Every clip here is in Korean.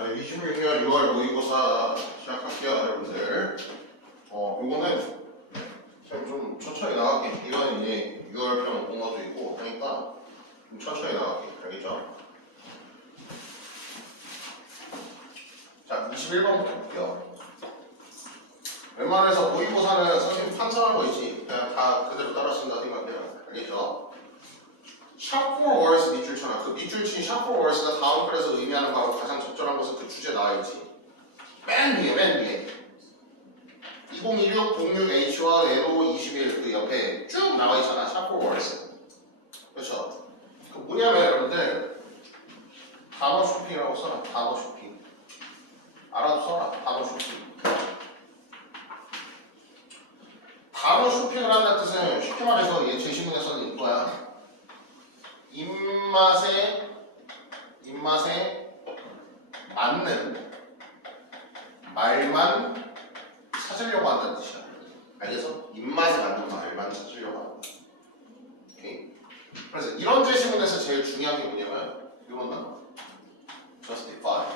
자, 26년 6월 모의고사 시작할게요, 여러분들. 요거는 좀 천천히 나갈게. 이거는 이제 6월편 공부도 있고 하니까 좀 천천히 나갈게. 알겠죠? 자, 21번부터 볼게요. 웬만해서 모의고사는 선생님 판단한 거 있지. 그냥 다 그대로 따라 쓴다 생각해요. 알겠죠? 샵 4 words 밑줄 쳐놔. 그 밑줄 친 샵 4 words가 다음 글에서 의미하는 거하고 가장 적절한 것은 그 주제 나와있지. 맨 위에 2016 06H와 NO 21 그 옆에 쭉 나와있잖아. 샵 4 words. 그렇죠? 그 뭐냐면 여러분들 단어 쇼핑이라고 써놔. 단어 쇼핑. 알아도 써놔. 단어 쇼핑. 단어 쇼핑을 한다는 뜻은 쉽게 말해서 얘 제시문에서는 이거야. 입맛에 맞는 말만 찾으려고 한다는 뜻이야. 알겠어? 입맛에 맞는 말만 찾으려고 한다. 오케이? 그래서 이런 제시문에서 제일 중요한 게 뭐냐면 이런 단어. justify.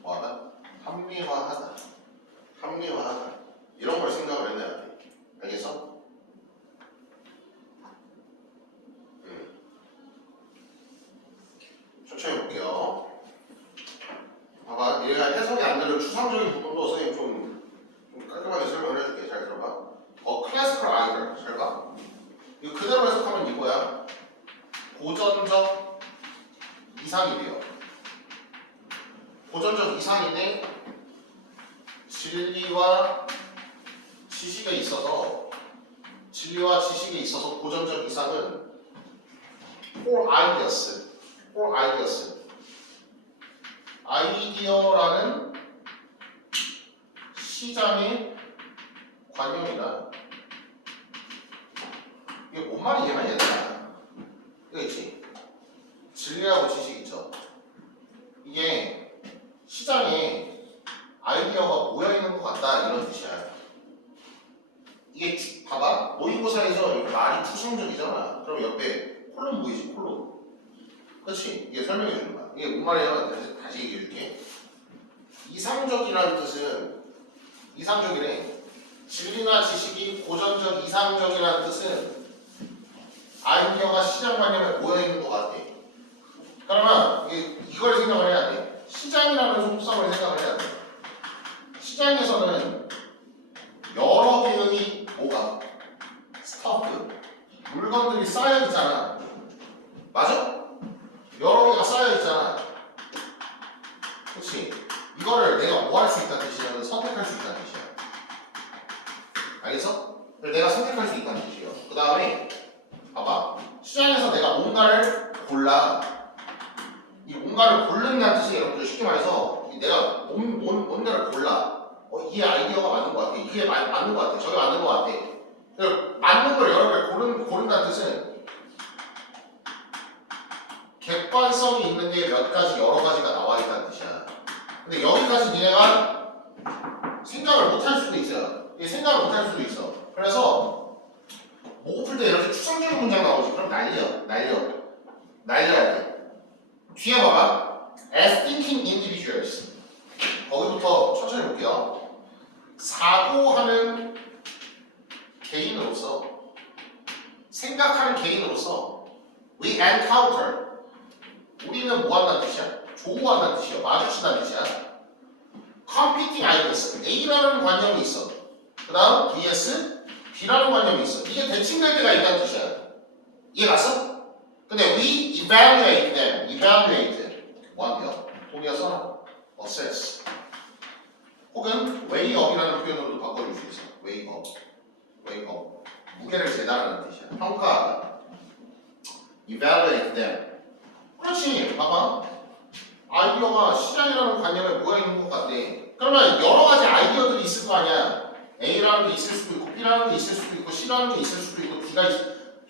뭐하다? 합리화하다. 이런 걸 생각을 해내야 돼. 알겠어? 천천히 볼게요. 봐봐, 얘가 해석이 안 되는 추상적인 부분도 선생님 좀 깔끔하게 설명을 해줄게. 잘 들어봐. classical either. 잘 봐. 이거 그대로 해석하면 이거야. 고전적 이상이래요. 고전적 이상인데 진리와 지식에 있어서 고전적 이상은 for ideas. 아이디어라는 시장의 관념이다. 이게 뭔 말이냐면 얘들아. 그렇지? 진리하고 지식 있죠? 이게 시장에 아이디어가 모여있는 것 같다 이런 뜻이야. 이게 봐봐. 모의고사에서 말이 추상적이잖아. 그럼 옆에 콜론 보이지? 콜론. 그렇지? 이게 설명해 주는 거야. 이게 뭔 말이냐면 다시 얘기해 줄게. 이상적이라는 뜻은 이상적이래. 진리나 지식이 고전적 이상적이라는 뜻은 아이디어가 시장관념에 모여있는 것 같아. 그러면 이걸 생각을 해야 돼. 시장이라는 속성을 생각을 해야 돼. 시장에서는 여러 개의 뭐가? 스타프 물건들이 쌓여있잖아. 맞아? 여러 개가 쌓여있잖아. 그렇지? 이거를 내가 뭐 할 수 있다는 뜻이냐면 선택할 수 있다는 뜻이야. 알겠어? 내가 선택할 수 있다는 뜻이에요. 그 다음에 봐봐. 시장에서 내가 뭔가를 골라. 이 뭔가를 고른다는 뜻이 여러분들 쉽게 말해서 내가 뭔가를 골라. 이 아이디어가 맞는 것 같아. 이게 맞는 것 같아. 저게 맞는 것 같아. 맞는 걸 여러 개 고른다는 뜻은 객관성이 있는 게 몇 가지 여러 가지가 나와 있다는 뜻이야. 근데 여기까지 니네가 생각을 못 할 수도 있어요. 생각을 못 할 수도 있어. 그래서 보고 풀 때 이렇게 추상적인 문장 나오지. 그럼 날려야 돼. 뒤에 봐봐. As thinking individuals. 거기부터 천천히 볼게요. 사고하는 개인으로서, 생각하는 개인으로서 we encounter. 우리는 뭐 한다는 뜻이야? 조우한다는 뜻이야. 마주친다는 뜻이야. competing ideas. A라는 관념이 있어. 그 다음 BS, B라는 관념이 있어. 이게 대칭될 때가 있다는 뜻이야. 이해 갔어? 근데 we evaluate them. evaluate. 뭐한대요? 동의어 써놔. assess. 혹은 weigh up이라는 표현으로도 바꿔줄 수 있어. weigh up. 무게를 재단하는 뜻이야. 평가하다. evaluate them. 그렇지. 봐봐. 아이디어가 시장이라는 관념에 모여있는 것 같대. 그러면 여러 가지 아이디어들이 있을 거 아니야. A라는 게 있을 수도 있고 B라는 게 있을 수도 있고 C라는 게 있을 수도 있고 D가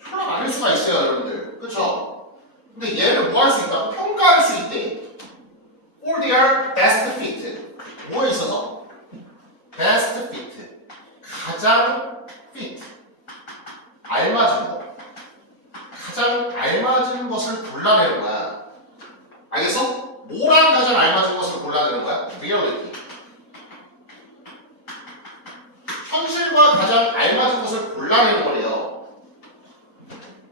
하나 많을 수가 있어요. 여러분들. 그쵸? 근데 얘를 뭐 할 수 있다? 평가할 수 있대. For their best fit. 뭐에 있어서? best fit. 가장 fit. 알맞은 거. 가장 알맞은 것을 골라내는 거야. 알겠어? 뭐랑 가장 알맞은 것을 골라내는 골라내는 거래요.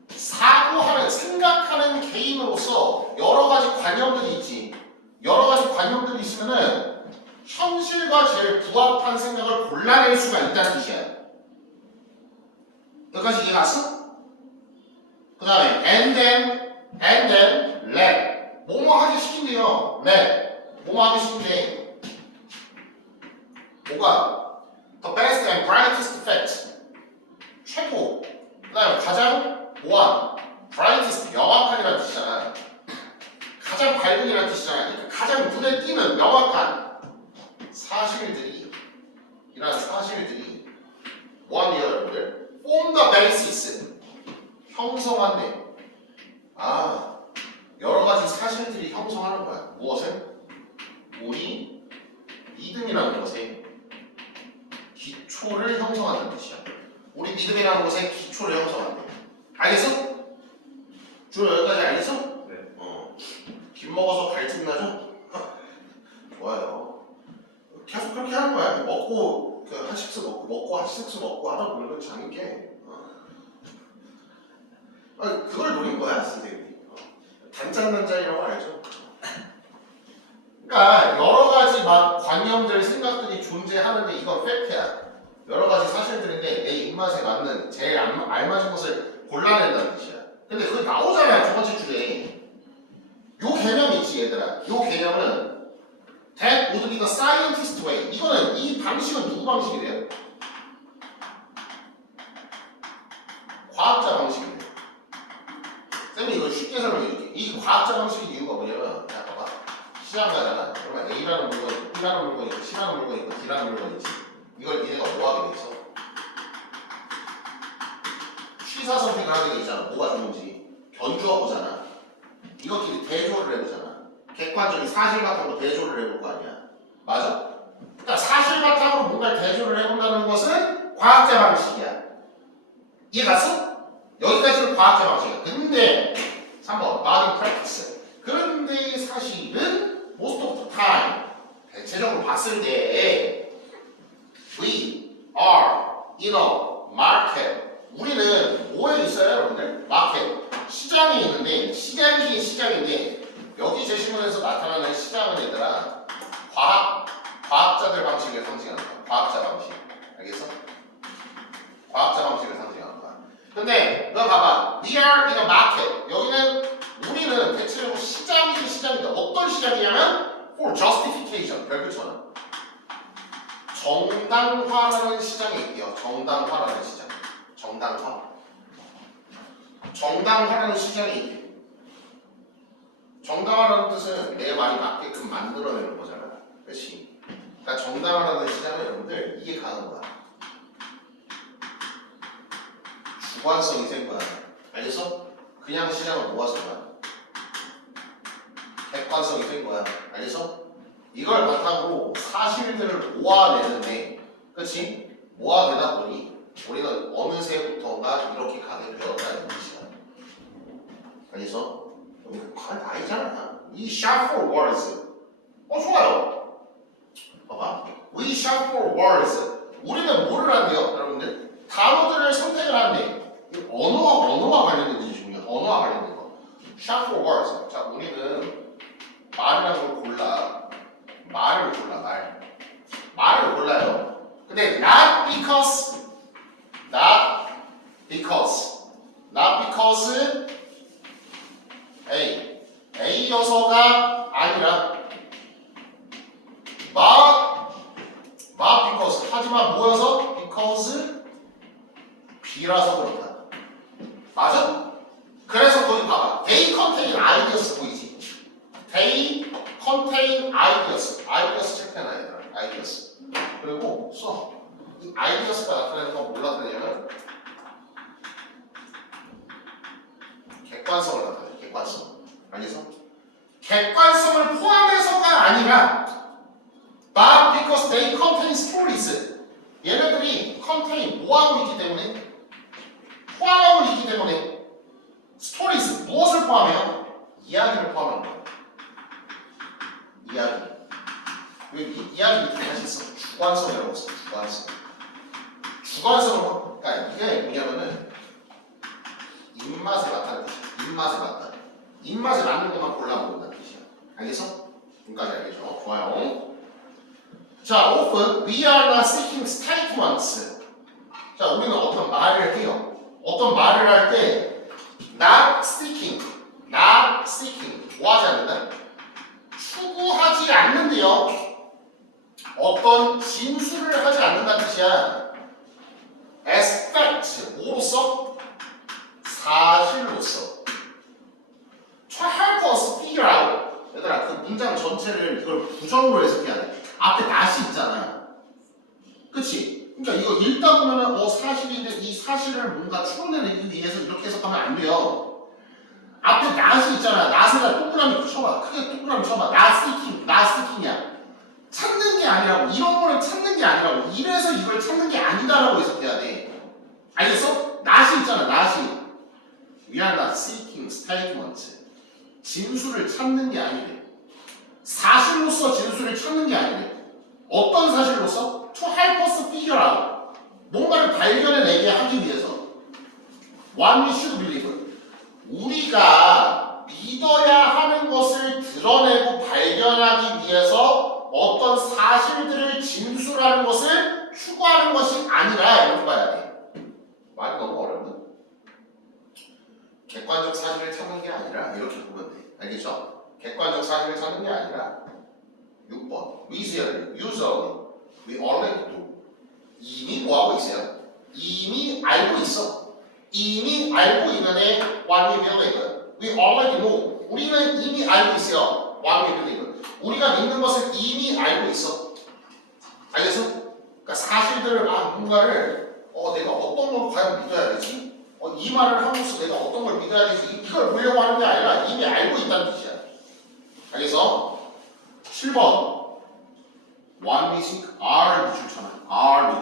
사고하는, 생각하는 개인으로서 여러 가지 관념들이 있지. 여러 가지 관념들이 있으면은 현실과 제일 부합한 생각을 골라낼 수가 있다는 뜻이야. 여기까지 이해 갔어? 그 다음에 and then let 뭐뭐 하기 시킨대요. let 뭐뭐 하기 시킨대. 뭐가? the best and brightest fact 최고. 그 다음에 가장 뭐한 brightest 명확한이라는 뜻이잖아. 가장 밝은이라는 뜻이잖아. 그러니까 가장 눈에 띄는 명확한 사실들이 이런 사실들이 뭐한대요 여러분들? form the basis 형성한대. 아 여러 가지 사실들이 형성하는 거야. 무엇을? 우리 믿음이라는 것에 기초를 형성한다는 뜻이야. 우리 믿음이라는 것에 기초를 형성한대. 알겠어? 주로 여기까지 알겠어? 네. 김 먹어서 갈증 나죠? 좋아요. 계속 그렇게 하는 거야. 먹고 한 식스 먹고 한 식스 먹고 하다 보면 잠이 깨. 그걸 노린 거야 선생님이. 단짠단짠이라고 알죠? 그러니까 여러 가지 막 관념들, 생각들이 존재하는데 이건 팩트야. 여러 가지 사실들인데 내 입맛에 맞는 제일 알맞은 것을 골라낸다는 뜻이야. 근데 그게 나오잖아 두 번째 줄에. 요 개념 있지 얘들아. 요 개념은 That would be the scientist way. 이거는 이 방식은 누구 방식이래요? 과학자 방식이래요. 쌤이 이걸 쉽게 설명해줄게. 이 과학자 방식의 이유가 뭐냐면 자 봐봐. 시장 가잖아. 그러면 A라는 물건, B라는 물건이 있고 C라는 물건이 있고 D라는 물건이 있지. 이걸 니네가 뭐 하게 돼 있어? 취사 선택을 하게 돼 있잖아. 뭐가 좋은지 견주어 보잖아. 이것끼리 대조를 해보잖아. 객관적인 사실 바탕으로 대조를 해볼 거 아니야. 맞아? 그러니까 사실 바탕으로 뭔가를 대조를 해본다는 것은 과학자 방식이야. 이해 갔어? 여기까지는 과학자 방식이야. 근데 3번 body practice. 그런데 사실은 most of the time 대체적으로 봤을 때 we are in a market. 우리는 뭐에 있어요 여러분들? 마켓. 시장이 있는데 시장이 시장인데 여기 제시문에서 나타나는 시장은 얘들아 과학자들 방식을 상징하는 거야. 과학자 방식. 알겠어? 과학자 방식을 상징하는 거야. 근데 너 봐봐. We are in a market. 여기는 우리는 대체적으로 시장이긴 시장인데 어떤 시장이냐면 for justification. 별표처럼 정당화라는 시장이 있대요. 정당화라는 시장. 정당화라는 시장이 있대요. 정당화라는 뜻은 내 말이 맞게끔 만들어내는 거잖아. 그렇지? 그러니까 정당화라는 시장은 여러분들 이게 강한 거야. 주관성이 센 거야. 알겠어? 그냥 시장을 모아서 거야. 객관성이 센 거야. 알겠어? 이걸 바탕으로 사실들을 모아내는데, 그렇지? 모아내다 보니 우리는 어느새부터가 이렇게 가게 되었다는 뜻이야. 알겠어? 다 아니잖아. 이 shop for words. 좋아요. 봐봐. We shop for words. 우리는 뭐를 한대요, 여러분들? 단어들을 선택을 한대. 언어와 관련된 뜻이 중요해. 언어와 관련된 거. shop for words. 자, 우리는 말이라는 걸 골라. 말을 골라요. 근데 not because A 요소가 아니라 but because 하지만 뭐여서? because B라서 그렇다. 맞아? 그래서 거기 봐봐. They contain ideas 보이지? They contain ideas. ideas 체크해놔야 돼. ideas. 그리고 써. 이 ideas가 나타내는 건 뭘 나타내냐면 객관성을 나타내. 객관성. 알겠어? 객관성을 포함해서가 아니라 but because they contain stories. 얘네들이 contain 뭐하고 있기 때문에 포함하고 있기 때문에 stories 무엇을 포함해요? 이야기를 포함하는 거예요. 이야기. 왜 이야기 밑에 다시 써? 주관성이라고 써. 주관성은 그러니까 그러니까 이게 뭐냐면은 입맛에 맞다는 뜻이야. 입맛에 맞다. 입맛에 맞는 것만 골라먹는다는 뜻이야. 알겠어? 지금까지 알겠죠? 좋아요. 자, often we are not seeking statements. 자, 우리는 어떤 말을 해요. 어떤 말을 할 때 not seeking, 뭐 하지 않는다? 추구하지 않는데요. 어떤 진술을 하지 않는다는 뜻이야. as fact, 뭐로서? 사실로서. to help us figure out. 얘들아, 그 문장 전체를 이걸 부정으로 해석해야 돼. 앞에 not이 있잖아. 그치? 그러니까 이거 읽다 보면은 사실인데 이 사실을 뭔가 추론해내기 위해서 이렇게 해석하면 안 돼요. 앞에 not이 있잖아. not에다 동그라미 쳐봐. 크게 동그라미 쳐봐. not seeking이야. 찾는 게 아니라고. 이런 거를 찾는 게 아니라고. 이래서 이걸 찾는 게 아니다라고 해석해야 돼. 알겠어? not이 있잖아. not이. We are not seeking statements. 진술을 찾는 게 아니래. 사실로서 진술을 찾는 게 아니래. 어떤 사실로서? To help us figure out. 뭔가를 발견해내게 하기 위해서. What we should believe. 우리가 믿어야 하는 것을 드러내고 발견하기 위해서 어떤 사실들을 진술하는 것을 추구하는 것이 아니라 이렇게 봐야 돼. 말이 너무 어렵네. 객관적 사실을 찾는 게 아니라 이렇게 보면 돼. 알겠죠? 객관적 사실을 찾는 게 아니라 6번 usually we already do. 이미 뭐하고 있어요? 이미 알고 있어. 이미 알고 있는 애 what we believe. We already know. 우리는 이미 알고 있어요. what we believe. 우리가 믿는 것을 이미 알고 있어. 알겠어? 그러니까 사실들을 뭔가를 내가 어떤 걸 과연 믿어야 되지? 이 말을 하고서 내가 어떤 걸 믿어야 되지? 이걸 보려고 하는 게 아니라 이미 알고 있다는 뜻이야. 알겠어? 7번 one music R 밑줄 쳐놔. R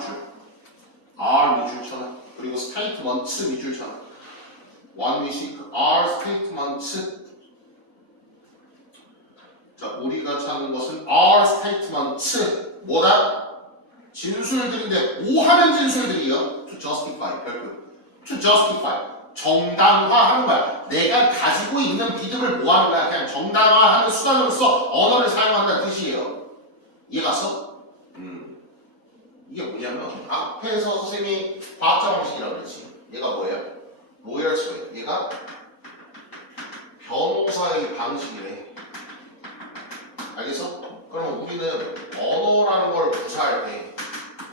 밑줄 쳐놔. 그리고 statement 밑줄 쳐놔. one music R statement. 자, 우리가 찾는 것은 R statement. 뭐다? 진술들인데 뭐 하는 진술들이요? To justify. 별표. To justify. 정당화하는 거야. 내가 가지고 있는 믿음을 뭐 하는 거야? 그냥 정당화하는 수단으로서 언어를 사용한다는 뜻이에요. 이해갔어? 이게 뭐냐면 앞에서 선생님이 과학자 방식이라고 그랬지. 얘가 뭐예요? 로열스 웨이. 얘가 변호사의 방식이래. 알겠어? 그러면 우리는 언어라는 걸 구사할 때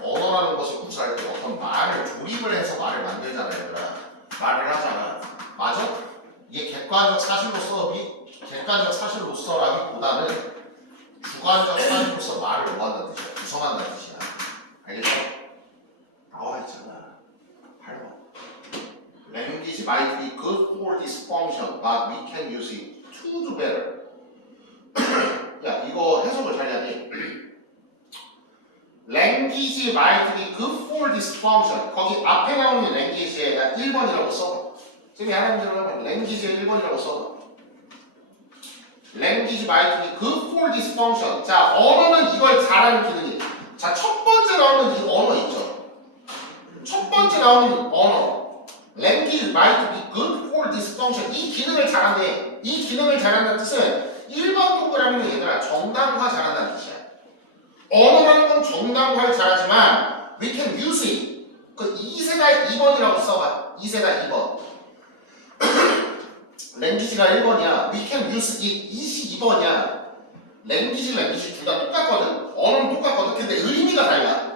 언어라는 것을 구사할 때 어떤 말을 조립을 해서 말을 만들잖아요. 얘들아. 말을 하잖아. 맞아? 이게 객관적 사실로서라기보다는 주관적 사실로서 말을 뭐 한다는 뜻이야. 구성한다는 뜻이야. 알겠어? 나와 있잖아. 8번. Language might be good for this function, but we can use it to do better. 야, 이거 해석을 잘 해야 돼. Language might be good for this function. 거기 앞에 나오는 language에다 1번이라고 써. 지금 하나님 들어가면 language에 1번이라고 써. Language might be good for this function. 자, 언어는 이걸 잘하는 기능이. 자, 첫 번째 나오는 이 언어 있죠. 첫 번째 나오는 언어. Language might be good for this function. 이 기능을 잘하네. 이 기능을 잘한다는 뜻은 1번 동그라미는 얘들아 정당화 잘한다는 뜻이야. 언어라는 건 정당화를 잘하지만 we can use it. 그 2세가 2번이라고 써봐. 2세가 2번. 랭귀지가 1번이야. we can use it 22번이야. 랭귀지 둘 다 똑같거든. 언어는 똑같거든. 근데 의미가 달라.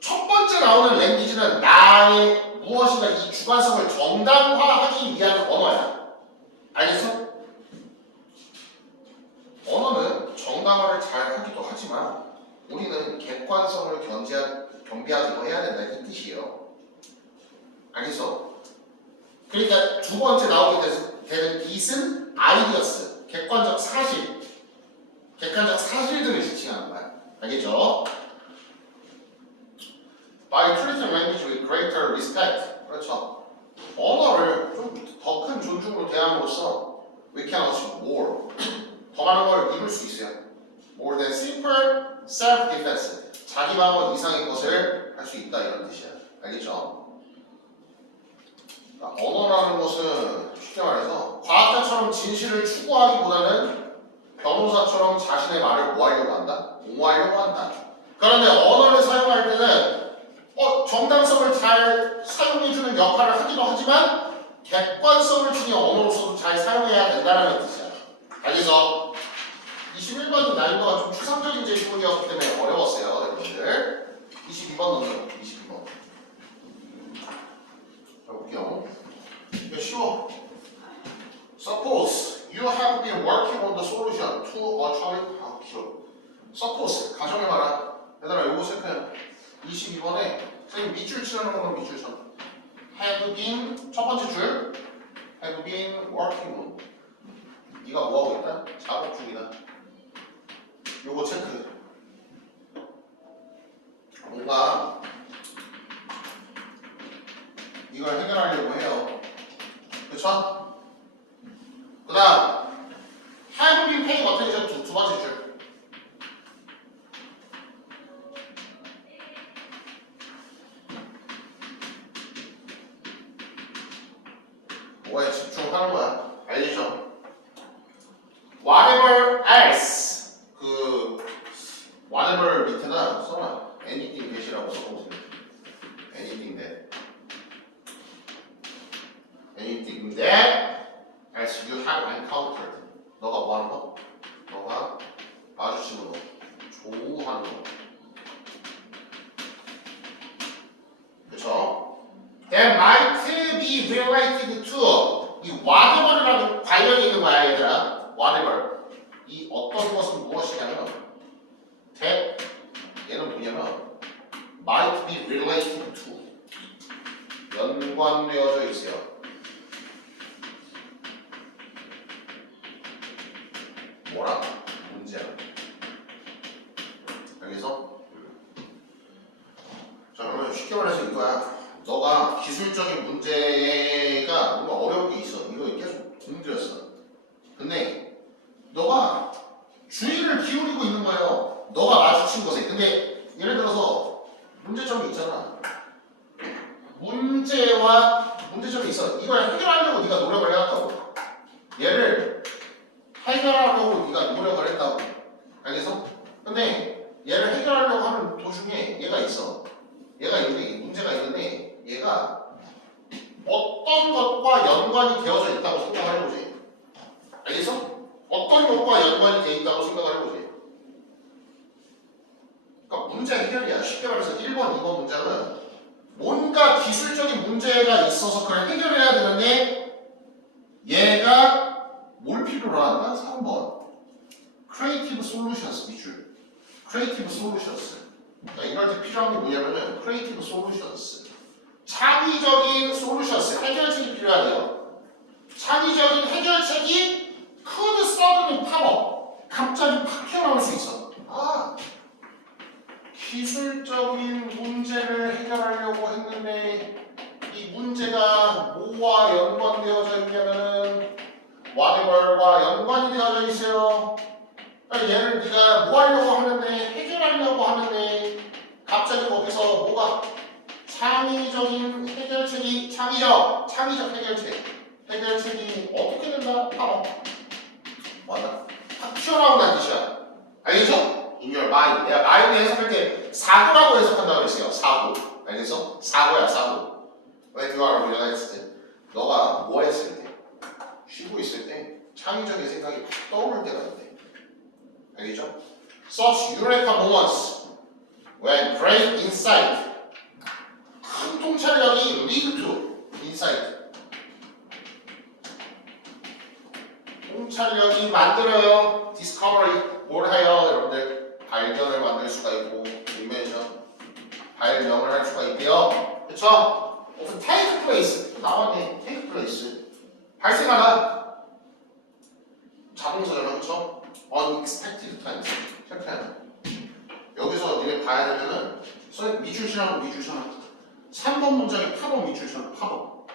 첫 번째 나오는 랭귀지는 나의 무엇인가 이 주관성을 정당화하기 위한 언어야. 알겠어? 언어는 정당화를 잘 하기도 하지만 우리는 객관성을 겸비하기도 해야 된다 이 뜻이에요. 알겠어? 그러니까 두 번째 나오게 되는 빛은 아이디어스, 객관적 사실들을 지칭하는 거야. 알겠죠? By treating language with greater respect. 그렇죠. 언어를 좀 더 큰 존중으로 대함으로써 we can achieve more. 더 많은 걸 이룰 수 있어요. More than simple self-defense. 자기 방어 이상의 것을 할 수 있다 이런 뜻이야. 알겠죠? 그러니까 언어라는 것은 쉽게 말해서 과학자처럼 진실을 추구하기보다는 변호사처럼 자신의 말을 뭐 하려고 한다? 옹호하려고 한다. 그런데 언어를 사용할 때는 정당성을 잘 사용해주는 역할을 하기도 하지만 객관성을 지닌 언어로서도 잘 사용해야 된다는 뜻이야. 알겠어? 21번이 난이도가 좀 추상적인 제시문이었기 때문에 어려웠어요, 여러분들. 22번 넘겨. 22번. 자, 볼게요. 이거 쉬워. Suppose you have been working on the solution to a challenge. 쉬워. Suppose 가정해봐라. 얘들아, 요거 체크해. 22번에 선생님 밑줄 치라는 거는 밑줄 쳐. Have been 첫 번째 줄. Have been working on. 네가 뭐 하고 있다? 작업 중이다. 요거 체크. 뭔가 이걸 해결하려고 해요. 그쵸? 그 다음 have been paying attention 두 번째 줄. 뭐에 집중하는 거야. 알겠죠? Whatever else. whatever 밑에다 써놔. anything that이라고 써보세요. anything that. anything that as you have encountered. 너가 뭐 하는 거? 너가 마주치는 거. 조우하는 거. 그쵸? That might be related to 이 whatever라는 관련이 있는 거야, 얘들아. whatever. 이 어떤 것은 무엇이냐면 that 얘는 뭐냐면 might be related to 연관되어져 있어요. 뭐라? 문제라. 여기서 자, 그러면 쉽게 말해서 이거야. 너가 기술적인 문제가 뭔가 어려운 게 있어. 이거 계속 공들였어. 근데 너가 주의를 기울이고 있는 거예요. 너가 마주친 것에. 근데 예를 들어서 문제점이 있잖아. 문제점이 있어. 이걸 해결하려고 네가 노력을 해왔다고. 얘를 해결하려고 네가 노력을 했다고. 알겠어? 근데 얘를 해결하려고 하는 도중에 얘가 있어. 얘가 있는데 문제가 있는데 얘가 어떤 것과 연관이 되어져 있다고 생각을 해보지. 알겠어? 어떤 것과 연관이 되어 있다고 생각을 해보지. 그러니까 문제 해결이야. 쉽게 말해서 1번, 2번 문장은 뭔가 기술적인 문제가 있어서 그걸 해결해야 되는데 얘가 뭘 필요로 한다? 3번 Creative Solutions 밑줄. Creative Solutions. 그러니까 이럴 때 필요한 게 뭐냐면은 Creative Solutions. 창의적인 solutions, 해결책이 필요하대요. 창의적인 해결책이 could suddenly pop up. 갑자기 팍 튀어나올 수 있어. 기술적인 문제를 해결하려고 했는데 이 문제가 뭐와 연관되어져 있냐면은 whatever과 연관이 되어져 있어요. 그러니까 얘를 네가 뭐 하려고 하는데 해결하려고 하는데 갑자기 거기서 뭐가 창의적인 해결책이 창의적 해결책이 어떻게 된다? 바로 맞아. 탁 튀어나온다는 뜻이야. 알겠죠? In your mind. 내가 마인드 해석할 때 사고라고 해석한다고 그랬어요. 사고. 알겠어? 사고야, 사고. When you are relaxed. 너가 뭐 했을 때? 쉬고 있을 때 창의적인 생각이 떠오를 때가 있대. 알겠죠? Such eureka moments when great insight 큰 통찰력이 lead to insight. 통찰력이 만들어요. discovery. 뭘 해요? 여러분들 발견을 만들 수가 있고 invention 발명을 할 수가 있대요. 그쵸? often take place. 나왔네. take place. 발생하다. 자동사잖아. 그쵸? unexpected times. 체크해야 여기서 니네 봐야 되면은 밑줄 치라고 밑줄 쳐놔. 3번 문장에 팝업 밑줄 쳐놔. 팝업.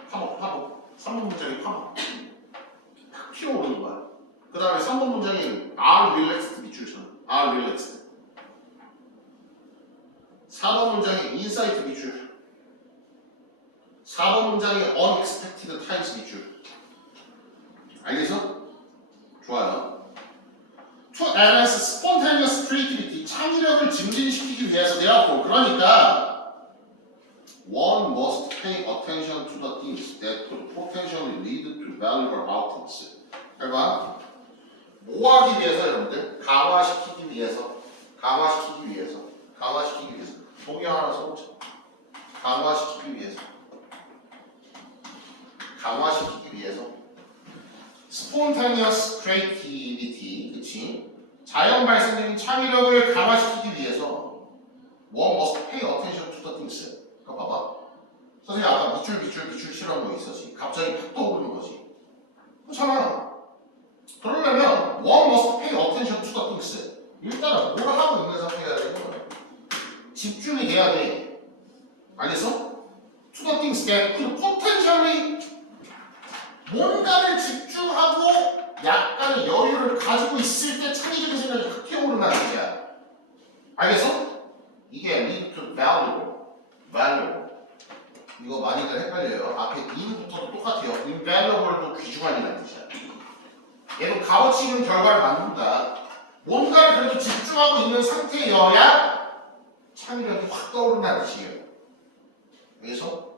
3번 문장에 팝업. 탁 튀어오르는 거야. 그 다음에 3번 문장에 are relaxed 밑줄 쳐놔. are relaxed. 4번 문장에 insight 밑줄. 4번 문장에 unexpected times 밑줄. 알겠어? 좋아요. To enhance spontaneous creativity, 창의력을 증진시키기 위해서 therefore, 그러니까 one must pay attention to the things that could potentially lead to valuable outcomes. 그러니까 뭐 하기 위해서 여러분들? 강화시키기 위해서 동의 하나 써보자. 강화시키기 위해서 spontaneous creativity, 그치? 자연 발생적인 창의력을 강화시키기 위해서 one must pay attention to the things. 그거 봐봐. 선생님 아까 밑줄 실험한 거 있었지. 갑자기 팍 떠오르는 거지. 그렇잖아. 그러려면 one must pay attention to the things. 일단은 뭘 하고 있는 상태여야 되는 거야. 집중이 돼야 돼. 알겠어? To the things that could potentially 뭔가를 집중하고 약간의 여유를 가지고 있을 때 창의적인 생각이 확 튀어오른다는 얘기야. 알겠어? 이게 lead to valuable. 이거 많이들 헷갈려요. 앞에 in부터도 똑같아요. invaluable도 귀중한이라는 뜻이야. 얘도 값어치 있는 결과를 만든다. 뭔가를 그래도 집중하고 있는 상태여야 창의력이 확 떠오른다는 뜻이에요. 그래서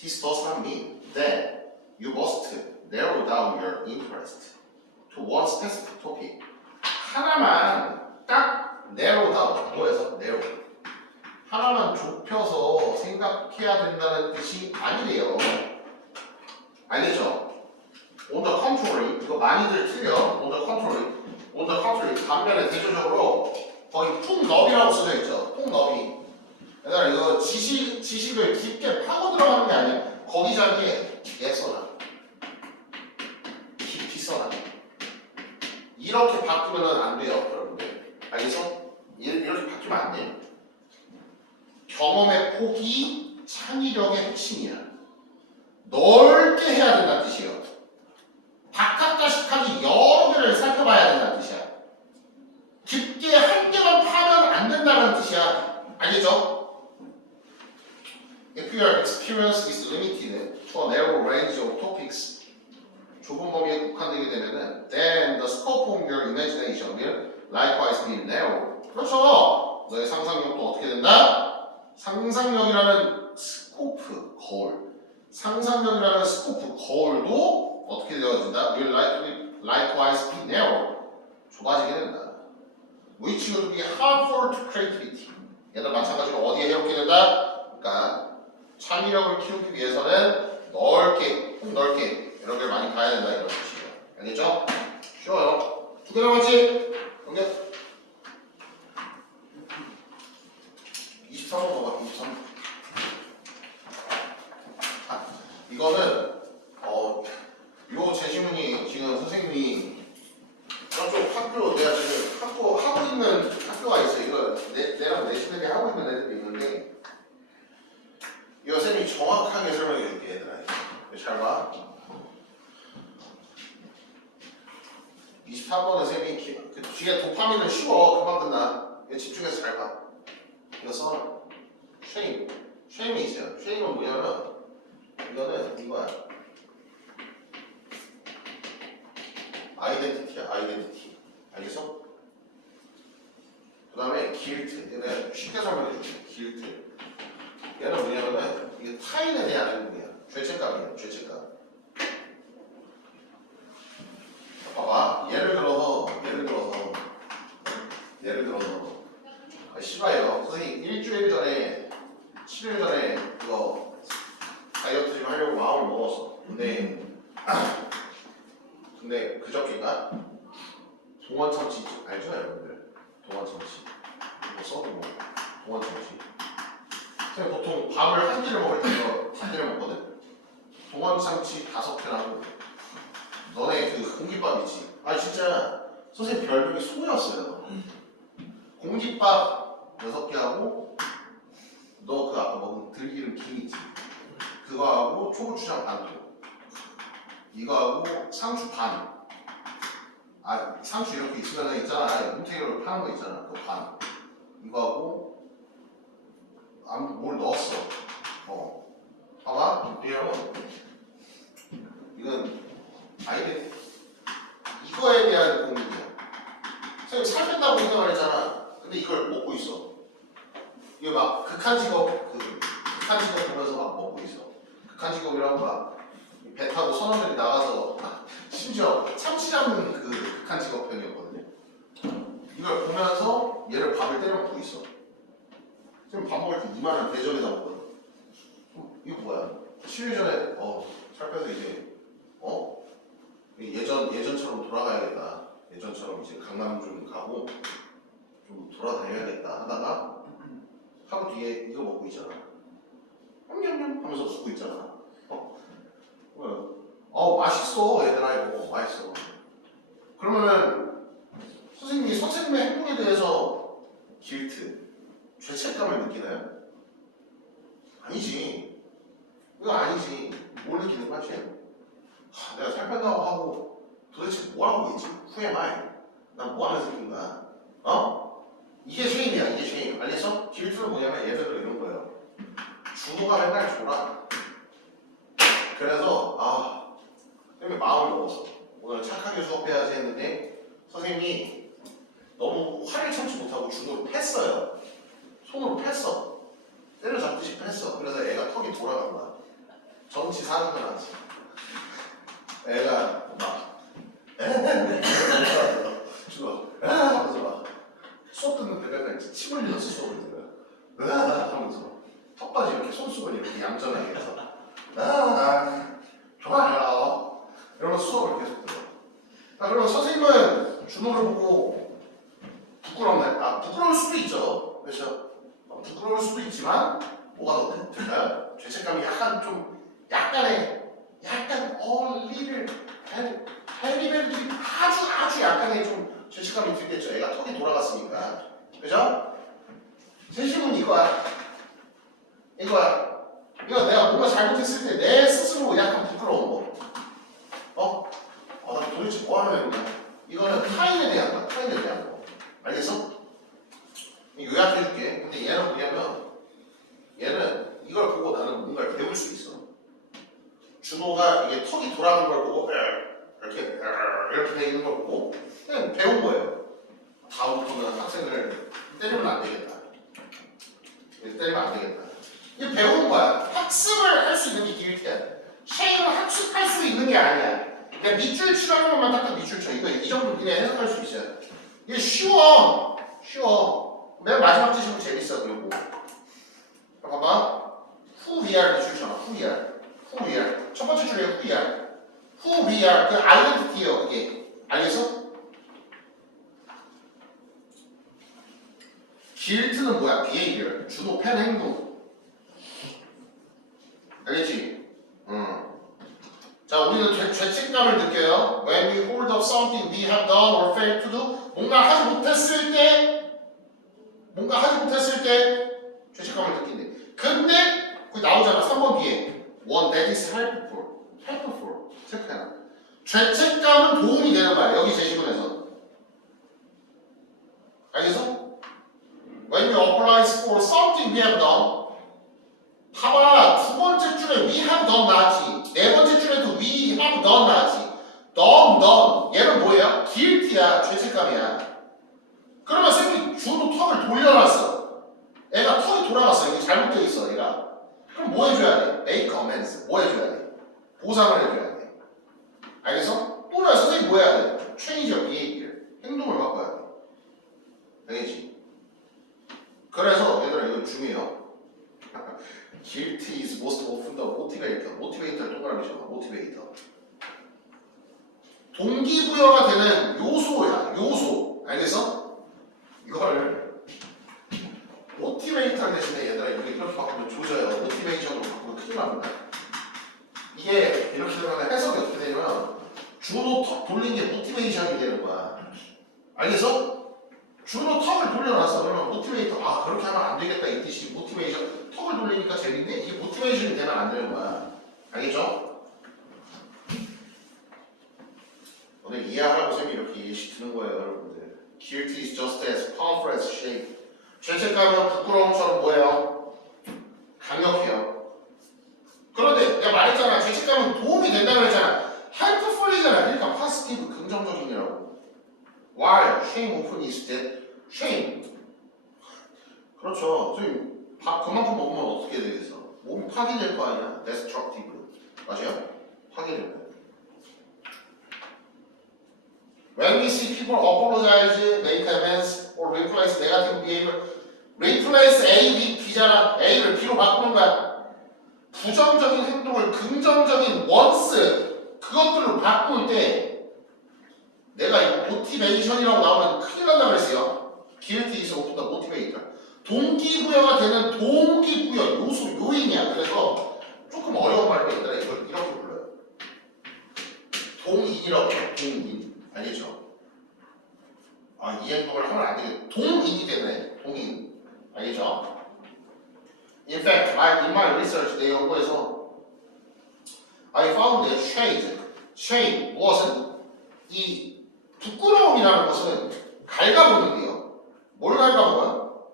this does not mean that you must narrow down your interest to one specific topic. 하나만 딱 narrow down, 뭐해서 narrow. 하나만 좁혀서 생각해야 된다는 뜻이 아니래요. 알겠죠? On the contrary, 이거 많이들 틀려. On the contrary, 반면에 대조적으로 거기 풍너비라고 써져 있죠. 풍너비. 그러니까 이거 지식을 깊게 파고 들어가는 게 아니야. 거기 자리에 얘 써놔. 깊이 써놔. 이렇게 바꾸면 안 돼요, 여러분들. 알겠어? 이렇게 바뀌면 안 돼. 경험의 폭이 창의력의 핵심이야. 넓게 해야 된다는 뜻이에요. 다각다식하게 여러 개를 살펴봐야 된다는 뜻이야. 깊게 한 개만 파면 안 된다는 뜻이야. 알겠죠? If your experience is limited to a narrow range of topics, 좁은 범위에 국한되게 되면은 then the scope of your imagination will likewise be narrow. 그렇죠. 너의 상상력도 어떻게 된다? 상상력이라는 스코프, 거울도 어떻게 되어진다? will likewise be narrow. 좁아지게 된다. Which would be harmful to creativity. 얘도 마찬가지로 어디에 해롭게 된다? 그러니까 창의력을 키우기 위해서는 넓게 여러 개를 많이 봐야 된다 이런 뜻이에요. 알겠죠? 쉬워요. 2개 남았지? 연결. 23번 봐봐. 23번. 이거는 요 제시문이 지금 선생님이 저쪽 학교 내가 지금 하고 있는 학교가 있어. 이거 내랑 내신에게 하고 있는 애들이 있는데 이 선생님이 정확하게 설명해 줄게 얘들아. 잘 봐. 24번은 선생님이 그 뒤에 도파민은 쉬워. 금방 끝나. 이거 집중해서 잘 봐. 이거 써놔. 쉐임이 있어요. 쉐임은 뭐냐면 이거는 이거야. 아이덴티티야. 알겠어? 그 다음에 길트. 얘는 쉽게 설명해 줄게. 길트. 얘는 뭐냐면은 이게 타인에 대한 행동이야. 죄책감이야. 봐봐. 예를 들어서 싫어요. 선생님 일주일 전에 7일 전에 이거 다이어트 좀 하려고 마음을 먹었어. 근데 그저께가 동원참치 알죠 여러분들? 동원참치 이거 써도 동원참치. 제가 보통 밥을 한 끼를 먹을 때 이거 2끼를 먹거든. 동원참치 5개나 하고 너네 그 공깃밥이지. 진짜 선생님 별명이 소였어요. 공깃밥 6개 하고 너 그 아까 먹은 들기름 김 있지? 그거 하고 초고추장 반토. 이거 하고 상추 반. 상추 이렇게 있잖아. 문태기로 파는 거 있잖아. 그 반. 이거 하고 뭘 넣었어. 봐봐. 왜냐면 이건 아이들 이거에 대한 고민이야. 선생님 살 뺀다고 생각을 했잖아. 근데 이걸 먹고 있어. 이게 막 극한 직업 극한 직업 보면서 막 먹고 있어. 극한 직업이라고 막 배 타고 선원들이 나가서 심지어 참치 잡는 그 극한 직업 편이었거든요. 이걸 보면서 얘를 밥을 때려 먹고 있어. 지금 밥 먹을 때 이만한 대접에다 먹거든. 이거 뭐야? 10일 전에 살 빼서 이제 예전처럼 돌아가야겠다. 예전처럼 이제 강남 좀 가고 좀 돌아다녀야겠다 하다가 하루 뒤에 이거 먹고 있잖아. 냠냠냠 하면서 웃고 있잖아. 맛있어 얘들아 이거 맛있어. 그러면은 선생님이 선생님의 행동에 대해서 길트, 죄책감을 느끼나요? 아니지. 이거 아니지. 뭘 느끼는 거지? 내가 살 뺀다고 하고 도대체 뭐 하고 있지? 후회 마이. 난 뭐 하면서 느낀 거야? 이게 쉐임이야. 이게 쉐임. 알겠어? 길트는 뭐냐면 얘들은 이런 거예요. 준호가 맨날 줘라. 그래서 선생님이 마음을 먹었어. 오늘 착하게 수업해야지 했는데 선생님이 너무 화를 참지 못하고 준호를 팼어요. 손으로 팼어. 때려잡듯이 팼어. 그래서 애가 턱이 돌아간 거야. 정치 사는 건 아니지. 애가 막 준호 하면서 막 수업 듣는 데가 이제 침 흘려서 수업을 들어요. 하면서 턱까지 이렇게 손수건 이렇게 얌전하게 해서 좋아요. 이러면서 수업을 계속 들어. 그러면 선생님은 준호를 보고 부끄럽네. 부끄러울 수도 있죠. 그렇죠? 부끄러울 수도 있지만 뭐가 더 들까요? 죄책감이 약간 little 헬리벨들이 아주 약간의 좀 죄책감이 들겠죠. 애가 턱이 돌아갔으니까. 그죠? 세심은 이거야. 이거 내가 뭔가 잘못했을 때 내 스스로 약간 부끄러운 거. 나 도대체 뭐 하는 거야? 이거는 타인에 대한 거. 알겠어? 요약해줄게. 근데 얘는 뭐냐면 얘는 이걸 보고 나는 뭔가를 배울 수 있어. 준호가 이게 턱이 돌아가는 걸 보고 이렇게 돼 있는 걸 보고 그냥 배운 거예요. 다음부터는 학생을 때리면 안 되겠다. 이게 배운 거야. 학습을 할 수 있는 게 길티야. 쉐임은 학습할 수 있는 게 아니야. 그냥 밑줄 치라는 것만 딱 밑줄 쳐. 이 정도 그냥 해석할 수 있어요. 이게 쉬워. 맨 마지막 지식은 재밌어. 그리고 봐봐. who we are 밑줄 쳐놔. who we are. 첫 번째 줄에 who we are. 그 아이덴티티예요. 이게 알겠어? 길트는 뭐야? behavior. 주도 팬 행동. 알겠지? 자, 우리는 죄책감을 느껴요. When we hold up something we have done or failed to do, 뭔가 하지 못했을 때 죄책감을 느낀대. 근데 거기 나오잖아. 3번 뒤에 one that is helpful. 체크해놔. 죄책감은 도움이 되는 거야. 여기 제시문에서. 알겠어? When you apply for something we have done, 봐봐. 두 번째 줄에 we have done 나왔지. 네 번째 줄에도 we have done 나왔지. done. 얘는 뭐예요? guilty야. 죄책감이야. 그러면 선생님이 준호 턱을 돌려놨어. 애가 턱이 돌아갔어. 이게 잘못되어 있어. 얘가. 그럼 뭐 해줘야 돼? make amends. 뭐 해줘야 돼? 보상을 해줘야 돼. 알겠어? 또는 선생님 뭐 해야 돼? change your behavior. 행동을 바꿔야 돼. 알겠지? 그래서 얘들아 이건 중요해요. Guilty is most often the motivator. 모티베이터를 동그라미 쳐봐. 모티베이터. 동기부여가 되는 요소야. 요소. 알겠어? 이거를 모티베이터 대신에 얘들아 이렇게 바꾸면 조져요. 모티베이션으로 바꾸면 큰일 납니다. 이게 이렇게 되면 해석이 어떻게 되냐면 주로 턱 돌린 게 모티베이션이 되는 거야. 알겠어? 주로 턱을 돌려놨어. 그러면 모티베이터 그렇게 하면 안 되겠다 이 뜻이 모티베이션. 턱을 돌리니까 재밌네. 이게 모티베이션이 되면 안 되는 거야. 알겠죠? 오늘 이해하라고 쌤이 이렇게 예시 드는 거예요, 여러분들. Guilty is just as powerful as shame. 죄책감은 부끄러움처럼 뭐예요? 강력해요. 그런데 내가 말했잖아. 죄책감은 도움이 된다고 했잖아. helpful이잖아. 그러니까 positive 긍정적이라고. while shame often is that shame. 그렇죠. 지금 밥 그만큼 먹으면 어떻게 되겠어? 몸이 파괴될 거 아니야. destructive. 맞아요? 파괴될 거야. When we see people apologize, make amends, or replace negative behavior, replace A with B잖아. A를 B로 바꾸는 거야. 부정적인 행동을 긍정적인 원스 그것들로 바꿀 때 내가 이거 모티베이션이라고 나오면 큰일 난다고 그랬어요. guilty is often the motivator. 동기부여가 되는 동기부여 요소 요인이야. 그래서 조금 어려운 말로 있더라. 이걸 이렇게 불러요. 동인이라고 해요. 동인. 알겠죠? 아, 이 행동을 하면 안 되겠다. 동인이 되네. 동인. 알겠죠? In fact, in my research, 내 연구에서 I found that shame, 무엇은? 이 부끄러움이라는 것은 갉아먹는데요. 뭘 갉아먹어요?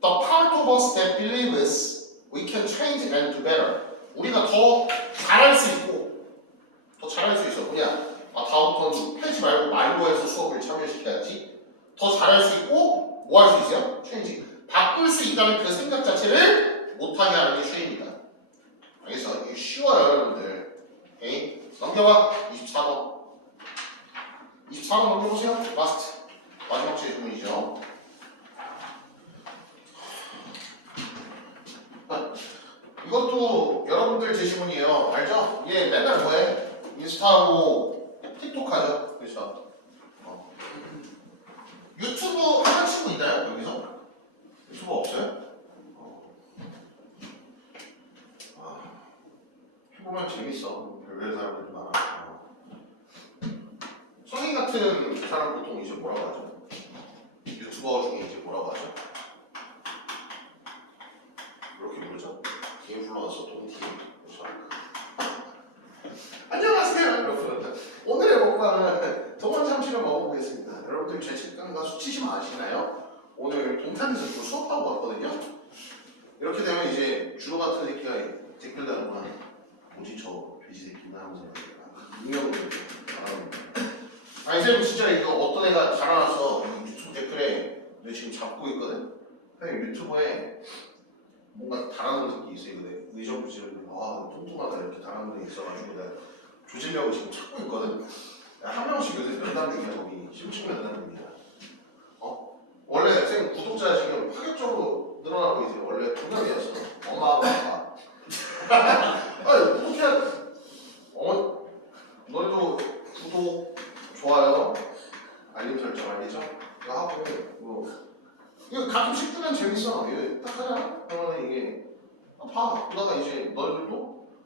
The part of us that believes we can change and do better. 우리가 더 잘할 수 있고, 더 잘할 수 있어. 그냥 다음부터는 패지 말고 말로 해서 수업을 참여시켜야지. 더 잘할 수 있고, 뭐 할 수 있어요? change. 바꿀 수 있다는 그 생각 자체를 못하게 하는 게 쉐임이다. 알겠어? 이게 쉬워요, 여러분들. 오케이? 넘겨봐. 24번. 24번 넘겨보세요. 라스트. 마지막 질문이죠. 이것도 여러분들 제시문이에요. 알죠? 얘 맨날 뭐해? 인스타하고 틱톡 하죠. 그렇죠? 유튜브 하는 친구 있나요? 여기서? 유튜브 없어요? 해보면 재밌어. 별별 사람들이 많아. 성인 같은 사람 보통 이제 뭐라고 하죠? 유튜버 중에 이제 뭐라고 하죠? 이렇게 부르죠? 뒤에 불러서 동티. 그렇죠? 안녕하세요, 여러분. 오늘의 먹방은 동원참치를 먹어보겠습니다. 여러분들 죄책감과 수치심 아시나요? 오늘 동탄에서 수업하고 왔거든요. 이렇게 되면 이제 주로 같은 새끼가 댓글 다는 거 뭐지 저 돼지 새끼나 하면서 익명으로 아니 쌤 진짜 이거 어떤 애가 달아놨어. 유튜브 댓글에 너 지금 잡고 있거든? 선생님 유튜브에 뭔가 달아놓은 새끼 있어. 이거 내 의정부 지금 뚱뚱하다 이렇게 달아놓은 애 있어가지고 내가 조지려고 지금 찾고 있거든? 한 명씩 요새 면담중이야. 거기 심층 면담중이야. 원래 쌤 구독자 지금 파격적으로 늘어나고 있어요. 원래 2명이었어. 엄마하고 아빠. 아니 어떻게 너희도 구독, 좋아요, 알림 설정 알리죠? 이거 하고 이거 가끔씩 뜨면 재밌어. 이거 딱 하잖아? 그러면 이게 봐. 그러다가 이제 너희들도